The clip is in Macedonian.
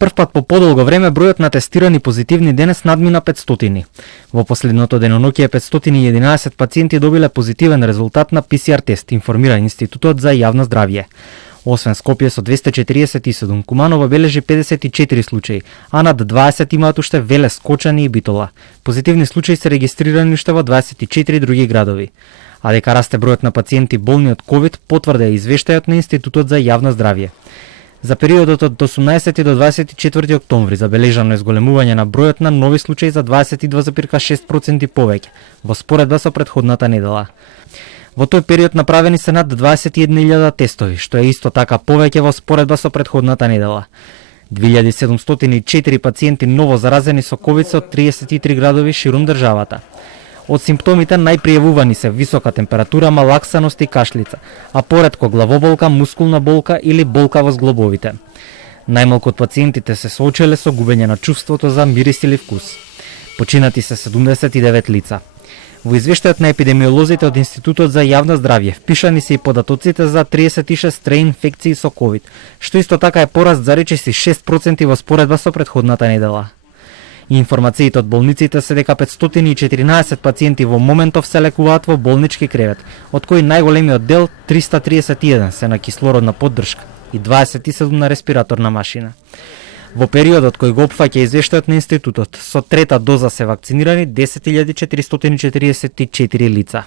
Првпат по подолго време бројот на тестирани позитивни денес надмина 500. Во последното деноноќе 511 пациенти добиле позитивен резултат на ПСР тест, информира Институтот за јавно здравје. Освен Скопје со 247, Куманово бележи 54 случаи, а над 20 имаат уште Велес, Кочани и Битола. Позитивни случаи се регистрирани уште во 24 други градови. А дека расте бројот на пациенти болни од ковид, потврдува извештајот на Институтот за јавно здравје. За периодот од 18 до 24 октомври забележано е зголемување на бројот на нови случаи за 22,6% повеќе во споредба со претходната недела. Во тој период направени се над 21.000 тестови, што е исто така повеќе во споредба со претходната недела. 2704 пациенти ново заразени со ковид се од 33 градови ширум државата. Од симптомите најпријавувани се висока температура, малаксаност и кашлица, а поретко главоболка, мускулна болка или болка во зглобовите. Најмалку од пациентите се соочеле со губење на чувството за мирис или вкус. Починати се 79 лица. Во извештајот на епидемиолозите од Институтот за јавно здравје впишани се и податоците за 36 стреи инфекции со ковид, што исто така е пораст за речиси 6% во споредба со претходната недела. Информациите од болниците се дека 514 пациенти во моментов се лекуваат во болнички кревет, од кои најголемиот дел 331 се на кислородна поддршка и 27 на респираторна машина. Во периодот кој го опфаќа извештајот на институтот, со трета доза се вакцинирани 10.444 лица.